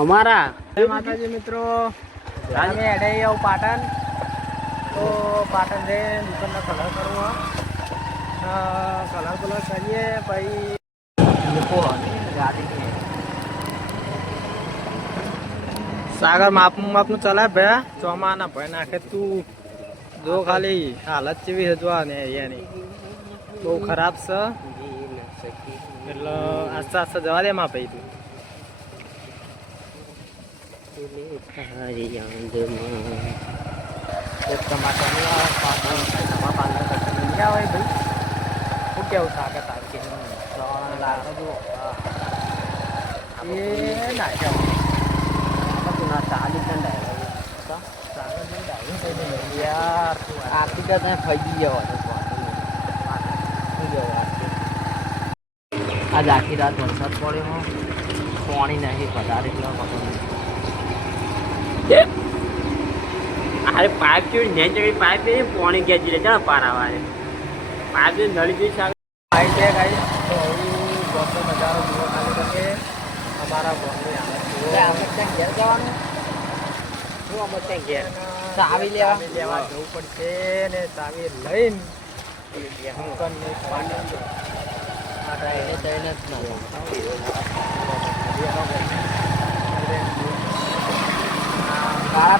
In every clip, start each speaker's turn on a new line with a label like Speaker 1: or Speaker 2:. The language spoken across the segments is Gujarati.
Speaker 1: અમારા.
Speaker 2: માતાજી મિત્રો. આજે અડાઈ આવું પાટણ. તો પાટણ જઈને દુકાનનો કલર કરવો. કલર કલર કરીએ, પછી સાગર, માપનું માપનું ચલાય ભયા. ચોમાના ભાઈ નાખે તું. જો ખાલી હાલત જેવી હજવા ને એની બહુ ખરાબ છે. એટલે આસ્તે આસ્તે જવા દે માં ભાઈ તું એક ટમાટરનું આ પાટણ નવા પાલન કરતા નહીં આવે ભાઈ શું કેવું સાગર તારકી લાગે જુઓ એ નાખ્યા યાર
Speaker 1: આરતી કરતા ફજી જવા આજ આખી રાત વરસાદ પડ્યો, પાણી નહીં વધારે એટલે ખબર અરે પાઇપ કેવી ને ચડી પાઇપ એ પાણી ગયા લે ચાલ પાર આવે પાઇપ નળી જેવી સામે
Speaker 2: આઈ છે ગાઈ તો હું બોમ્બે નજારો જુઓ ખાલી કરકે અમારા બોમ્બે
Speaker 1: એટલે આપણે ત્યાં ઘેર જવાનું? શું અમે ત્યાં ઘેર? ચાવી લેવા?
Speaker 2: લેવા જવું પડશે ને ચાવી લઈને દુકાનને પાણી
Speaker 1: એને જઈને જ ના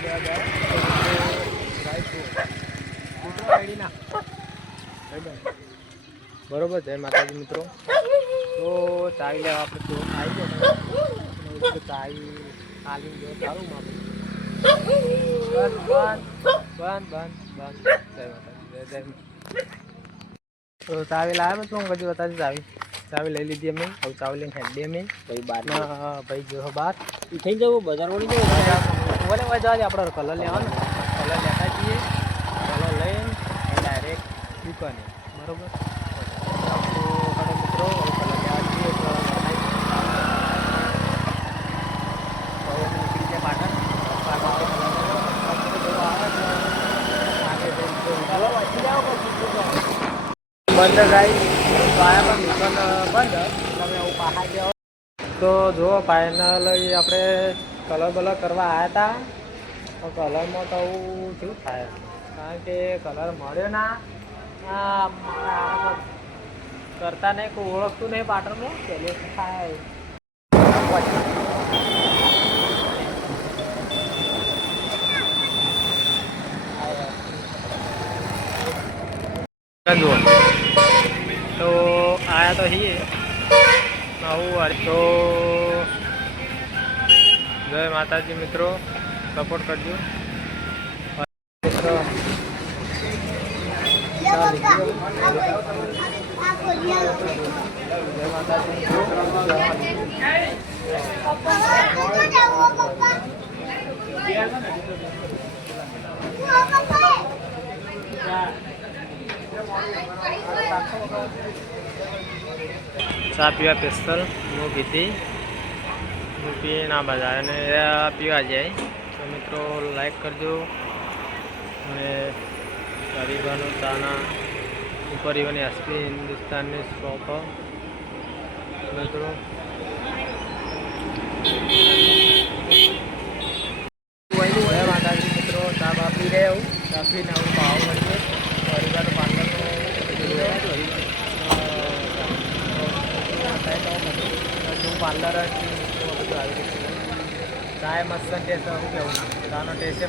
Speaker 2: તો. બરોબર જય માતાજી મિત્રો. તો ચાવી લેવા આપણે તો આવી ગયો તો. ચાવી ખાલી ગયો સારું મારું. બંધ બંધ બંધ જય માતાજી જય જય. તો ચાવી લાવ્યા પછી હું પછી બતાવી ચાવી? ચાવી લઈ લીધી અમે. હવે ચાવી લઈને હેડી અમે.
Speaker 1: ભાઈ બાર
Speaker 2: ભાઈ ગયો બહાર
Speaker 1: થઈ જવું બજાર વળી જવું
Speaker 2: બોલે હવે જવા આપણે કલર લેવાનો. કલર લેતા જઈએ. કલર લઈને ડાયરેક્ટ દુકાને. બરોબર? મિત્રો કલર લેવા જઈએ પાટણ. બંધ ગાઈ પાયા પણ બંધ. તમે એવું પાહા જાઓ. તો જો ફાઇનલ આપણે કલર બલર કરવા આવ્યા હતા તો કલરમાં તો શું થાય? કારણ કે કલર મળ્યો ના. કરતા નહીં, કોઈ ઓળખતું નહીં પાટણનું. પહેલે થાય? તો આયા તો છીએ. નવું તો જય માતાજી મિત્રો સપોર્ટ કરજો. મિત્રો ચા પીવા પેસ્ટલ હું પીધી હું પી ના બધા અને પીવા જાય તો મિત્રો લાઈક કરજો અને ગરીબાનો તાના પરિવારની એસપી હિન્દુસ્તાનની શોપ મિત્રો માતાજી મિત્રો ચા બા પી રહ્યા હું ચા પીને આવું ભાવ મળીએ પરિવારનું પાર્લરનું પાર્લર આવી ચાય મસ્ત ટેસ્ટ શું ચાનો ટેસ્ટ